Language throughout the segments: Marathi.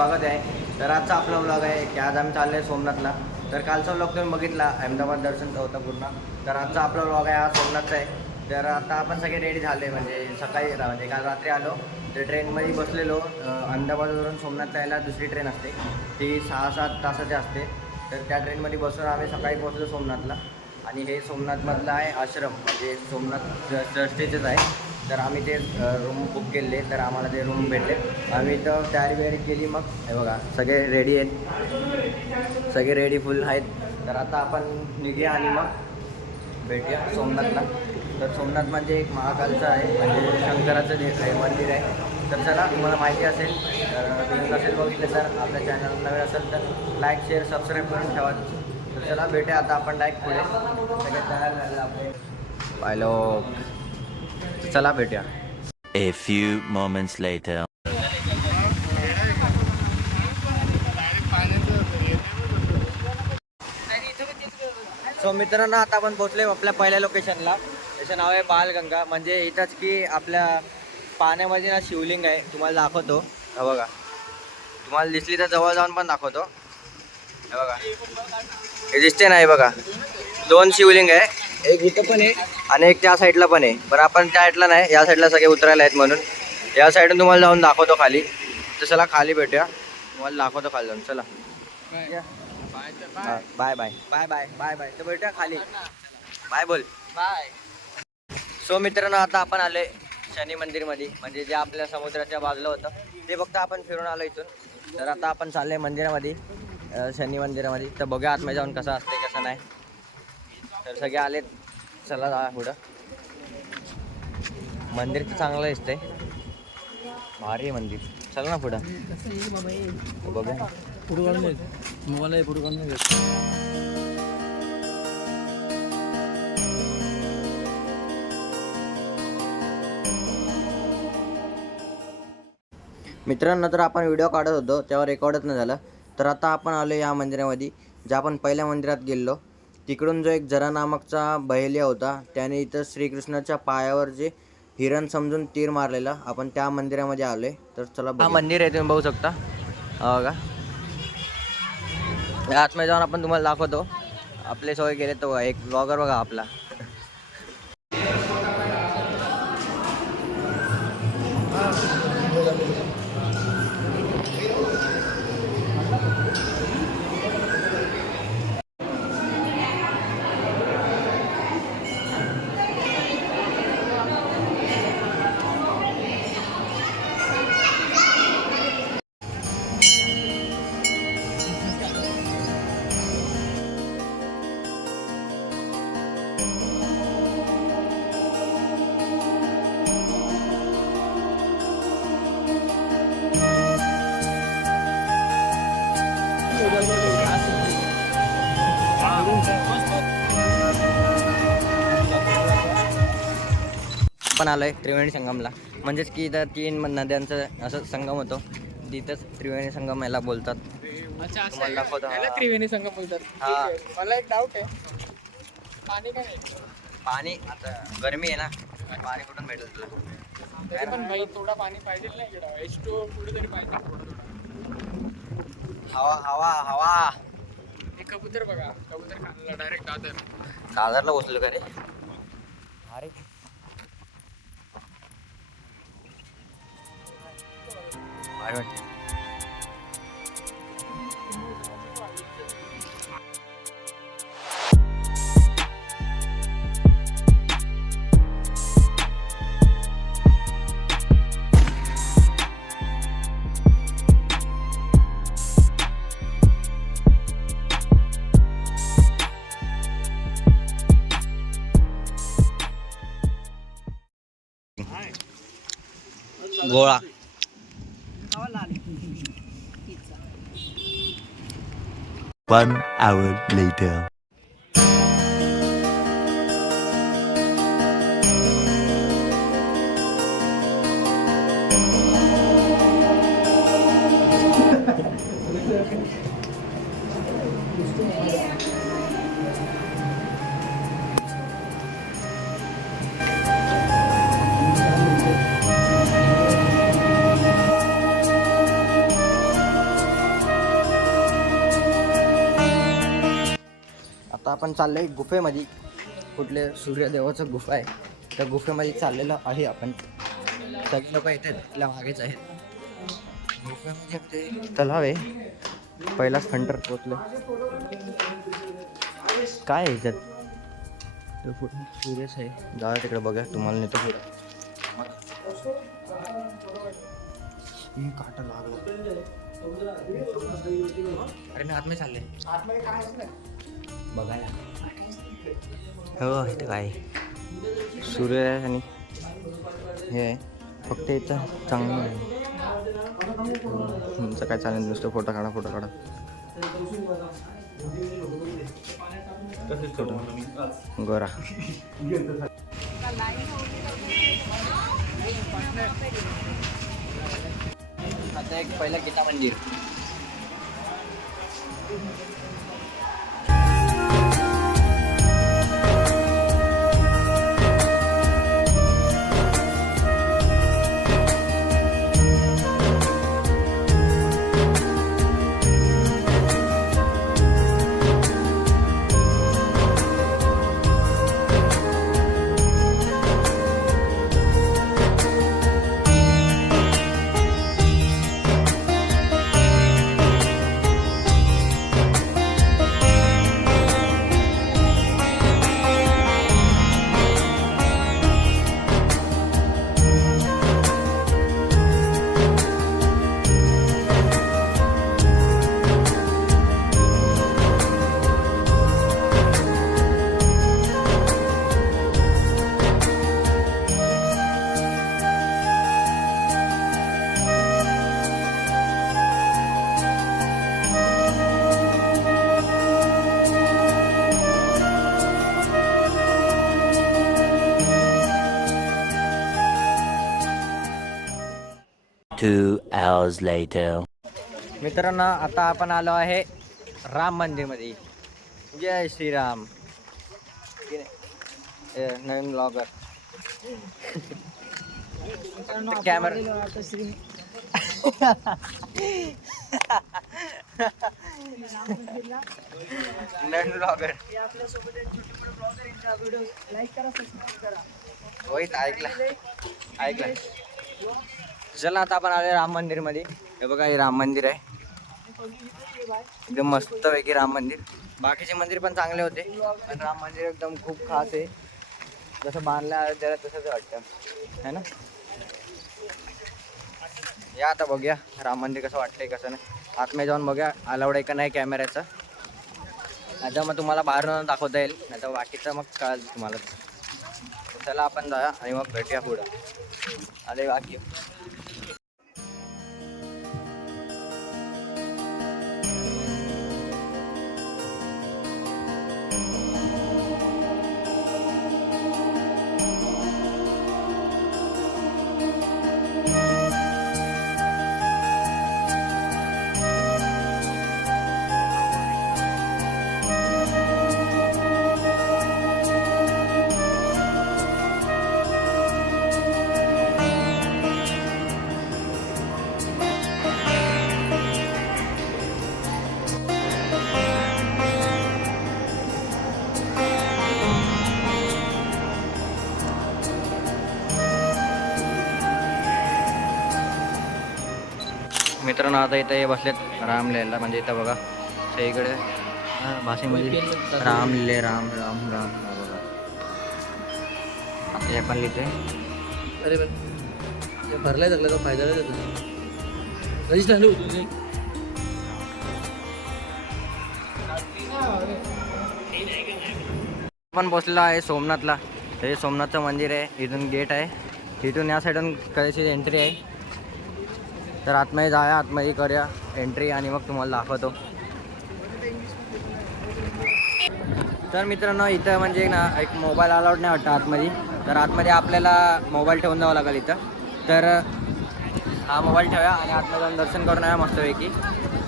स्वागत आहे. तर आजचा आपला व्लॉग आहे की आज आम्ही चाललो आहे सोमनाथला. तर कालचा व्लॉग तुम्ही बघितला, अहमदाबाद दर्शनचा होता पूर्ण. तर आजचा आपला व्लॉग आहे हा सोमनाथचा आहे. तर आता आपण सगळे रेडी झाले, म्हणजे सकाळी म्हणजे काल रात्री आलो. तर ट्रेनमध्ये बसलेलो. अहमदाबादवरून सोमनाथला यायला दुसरी ट्रेन असते, ती 6-7 तासाची असते. तर त्या ट्रेनमध्ये बसून आम्ही सकाळी पोहोचलो सोमनाथला. आणि हे सोमनाथमधलं आहे आश्रम, म्हणजे सोमनाथ ट्रस्टीचेच आहे. तर आम्ही ते रूम बुक केले, तर आम्हाला ते रूम भेटले. आम्ही इथं तयारी बियारी केली. मग हे बघा सगळे रेडी आहेत, सगळे रेडी फुल आहेत. तर आता आपण निघूया आणि मग भेटूया सोमनाथला. तर सोमनाथ म्हणजे एक महाकालचं आहे, म्हणजे शंकराचं जे मंदिर आहे. तर चला, तुम्हाला माहिती असेल तर तुम्ही नसेल बघितलं तर आपल्या चॅनल नवीन असेल तर लाईक शेअर सबस्क्राईब करून ठेवा. तर चला भेटूया आता आपण डायरेक्ट पुढे सगळे तयार आपले पाहिलो. चला भेटूया. A few moments later. So मित्रांनो, आता आपण पोहोचले आपल्या पहिल्या लोकेशनला. त्याचं नाव आहे बालगंगा. म्हणजे इथंच की आपल्या पाण्यामध्ये ना शिवलिंग आहे, तुम्हाला दाखवतो. हे बघा, तुम्हाला दिसली तर जवळ जाऊन पण दाखवतो. हे बघा, हे दिसते नाही बघा, 2 शिवलिंग आहे. एक इथं पण आहे आणि एक त्या साईडला पण आहे. बरं आपण त्या साईडला नाही, या साईडला सगळे उतरायला आहेत, म्हणून या साईडून तुम्हाला जाऊन दाखवतो खाली. तर चला खाली भेटूया, तुम्हाला दाखवतो खाली जाऊन. चला bye bye bye bye bye bye. तर भेटूया खाली. बाय बोल बाय. सो मित्रांनो, आता आपण आले शनी मंदिरमध्ये, म्हणजे जे आपल्या समुद्राच्या बाजूला होतं ते फक्त आपण फिरून आलो इथून. तर आता आपण चालले मंदिरामध्ये, शनी मंदिरामध्ये. तर बघूया आतमध्ये जाऊन कसं असते कसं नाही. तर सगळे आलेत, चला जा पुढं. मंदिर तर चांगलं दिसतंय, भारी आहे मंदिर. चला ना पुढं बघूया. पुढं काढून मोबाईल पुढं काढून. मित्रांनो, तर आपण व्हिडिओ काढत होतो तेव्हा रेकॉर्डच नाही झालं. तर आता आपण आलो या मंदिरामध्ये, ज्या आपण पहिल्या मंदिरात गेलो. तिकडून जो एक जरा नामकचा बहेलिया होता, त्याने इथं श्रीकृष्णाच्या पायावर जे हिरण समजून तीर मारलेला, आपण त्या मंदिरामध्ये आलोय. तर चला, हा मंदिर आहे, तुम्ही बघू शकता. बघा, आतमध्ये जाऊन आपण तुम्हाला दाखवतो. आपले सोय गेले तो एक ब्लॉगर बघा आपला. आपण आलोय त्रिवेणी संगमला, म्हणजेच की इथं 3 नद्यांचं असं संगम होतो. तिथंच त्रिवेणी संगम याला बोलतात. अच्छा, त्रिवेणी संगम बोलतात. हा. मला एक डाऊट आहे, पाणी काय नाही पाणी आता गरमी आहे ना, पाणी कुठून भेटेल तुला? तरी पण भाई थोडा पाणी पाहिजे नाही इकडं. H2O कुठे तरी पाहिजे थोडं. हवा हवा हवा. हे कबूतर बघा, कबूतर खाण्याला डायरेक्ट दादरला बसलो का रे? अरे भारी वाटतं. गोळा 1 hour later. आता आपण चाललोय गुफेमध्ये. कुठले सूर्यदेवाचं गुफा आहे, त्या गुफेमध्ये चाललेलं आहे आपण. सगळे लोक येतात, आपल्या मागेच आहेत. गुफेमध्ये ते तलाव आहे. पहिलाच फंटर पोचलं. काय आहे याच्यात? तो पुढे सूर्यच आहे. जा तिकडे बघा, तुम्हाला नेतो पुढे. काटा लागला. अरे मी आतमध्ये चालले बघायला. हो इथं काय सूर्य आहे आणि हे आहे. फक्त इथं चांगलं आहे. तुमचं काय चालेल, नुसतं फोटो काढा फोटो काढा. गोरा आता एक पहिलं गीता मंदिर. Two hours later. मित्रांनो, आता आपण आलो आहे राम मंदिरमध्ये. जय श्रीराम. नवीन ब्लॉगर कॅमेरा. नवीन ब्लॉगर होईत. ऐकलं. चला आता आपण आले राम मंदिर मध्ये. हे बघा, हे राम मंदिर आहे. एकदम मस्त पैकी राम मंदिर. बाकीचे मंदिर पण चांगले होते, पण राम मंदिर एकदम खूप खास आहे. जसं बांधलं आहे त्याला तसंच वाटतं है ना. या आता बघूया राम मंदिर कसं वाटतंय कसं नाही. आतमध्ये जाऊन बघूया अलाउड आहे का नाही कॅमेऱ्याचं. आता मग तुम्हाला बाहेरून दाखवता येईल, नाही तर बाकीचं मग कळेल तुम्हाला. चला आपण जाऊया आणि मग भेटूया पुढं. आले बाकी मित्रांनो. आता इथं हे बसलेत राम लिहायला. म्हणजे इथं बघा सगळीकडे भाषेमध्ये राम लिहिले. राम राम राम बघा. आता हे पण लिहिते. अरे पण भरलाय लागला का फायदा नाही त्याचा. रजिस्टर होतो आपण पोचलेलो आहे सोमनाथला. हे सोमनाथचं मंदिर आहे. इथून गेट आहे. इथून या साईडून कदाचित एंट्री आहे. तर आतमध्ये जाऊया, आतमध्ये करूया एंट्री आणि मग तुम्हाला दाखवतो. तर मित्रांनो, इथं म्हणजे ना एक मोबाईल अलाउड नाही वाटतं आतमध्ये. तर आतमध्ये आपल्याला मोबाईल ठेवून जावं लागेल इथं. तर हा मोबाईल ठेवूया आणि आतमध्ये जाऊन दर्शन करून या मस्तपैकी.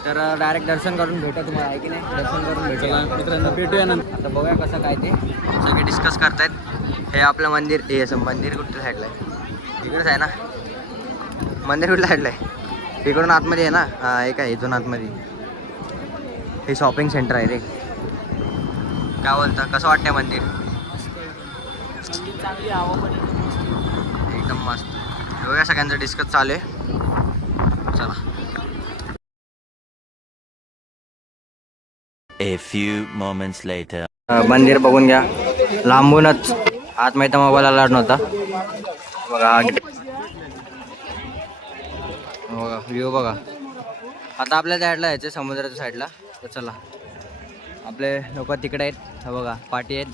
तर डायरेक्ट दर्शन करून भेटा तुम्हाला, आहे की नाही. दर्शन करून भेटूया मित्रांनो, भेटूया ना. आता बघूया कसं काय ते सगळे डिस्कस करतायत. हे आपलं मंदिर. हे असं मंदिर कुठल्या साईडला आहे? इकडेच आहे ना मंदिर. कुठल्या साईडला आहे? इकडून आतमध्ये आहे ना. हां, हे काय इथून आतमध्ये. हे शॉपिंग सेंटर आहे रे. काय बोलता, कसं वाटतंय मंदिर? चांगली हवा पण एकदम मस्त. बघा सगळ्यांचं डिस्कस चालू आहे. चला. A few moments later. मंदिर बघून घ्या लांबूनच. आतमध्ये मोबाईल अलाउड नव्हता. बघा बघा व्ह्यू बघा. आता आपल्या साईडला यायचं समुद्राच्या साईडला. तर चला, आपले लोक तिकडे आहेत. हे बघा पाठी आहेत,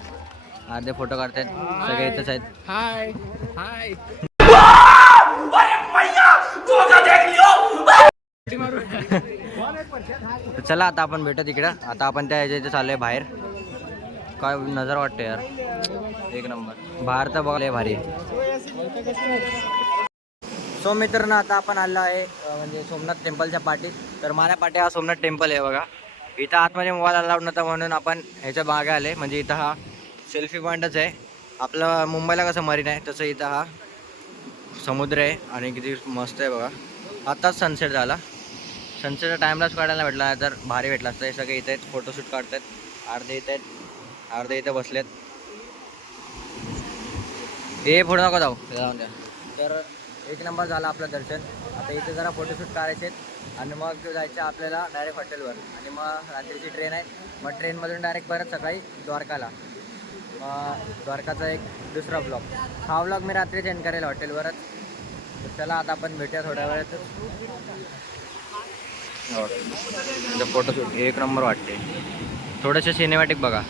अर्धे फोटो काढतात, सगळे इथंच आहेत. हाय हाय. तर चला आता आपण भेटू तिकडं. आता आपण त्या ह्याच्या इथे चाललोय बाहेर. काय नजर वाटते यार, एक नंबर. बाहेर तर बघा लय भारी आहे. सो मित्रांनो, आता आपण आलो आहे म्हणजे सोमनाथ टेम्पलच्या पाठीत. तर माझ्या पाठी हा सोमनाथ टेम्पल आहे बघा. इथं आतमध्ये मोबाईल अलाउड नव्हता म्हणून आपण ह्याच्या मागे आले. म्हणजे इथं हा सेल्फी पॉईंटच आहे. आपलं मुंबईला कसं मरीन आहे तसं इथं हा समुद्र आहे. आणि किती मस्त आहे बघा. आताच सनसेट झाला. सनसेटच्या टाईमलाच काढायला भेटला, तर भारी भेटला असतं. हे सगळे इथे आहेत, फोटोशूट काढतात. अर्धे इथे आहेत, अर्धे इथे बसलेत. हे पुढे नको जाऊ, जाऊन द्या. तर एक नंबर झाला आपलं दर्शन. आता इथे जरा फोटोशूट करायचे आहेत आणि मग जायचं आपल्याला डायरेक्ट हॉटेलवर. आणि मग रात्रीची ट्रेन आहे. मग ट्रेनमधून डायरेक्ट परत सकाळी द्वारकाला. मग द्वारकाचा एक दुसरा ब्लॉग. हा ब्लॉग मी रात्री सेंड करेल हॉटेलवरच. तर चला आता आपण भेटूया थोड्या वेळातच. फोटोशूट एक नंबर वाटते. थोडेसे सिनेमॅटिक बघा.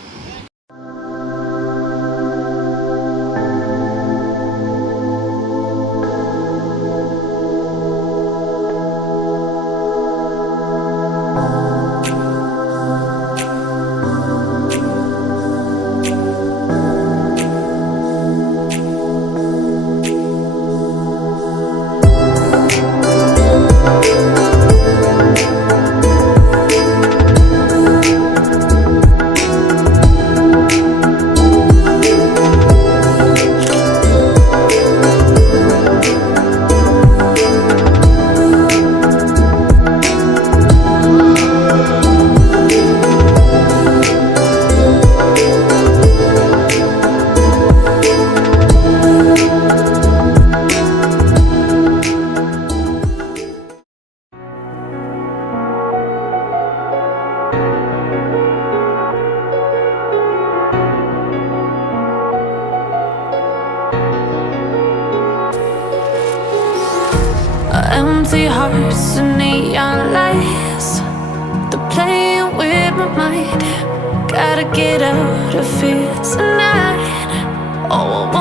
Empty hearts and neon lights, they're playing with my mind. Gotta get out of here tonight. Oh, I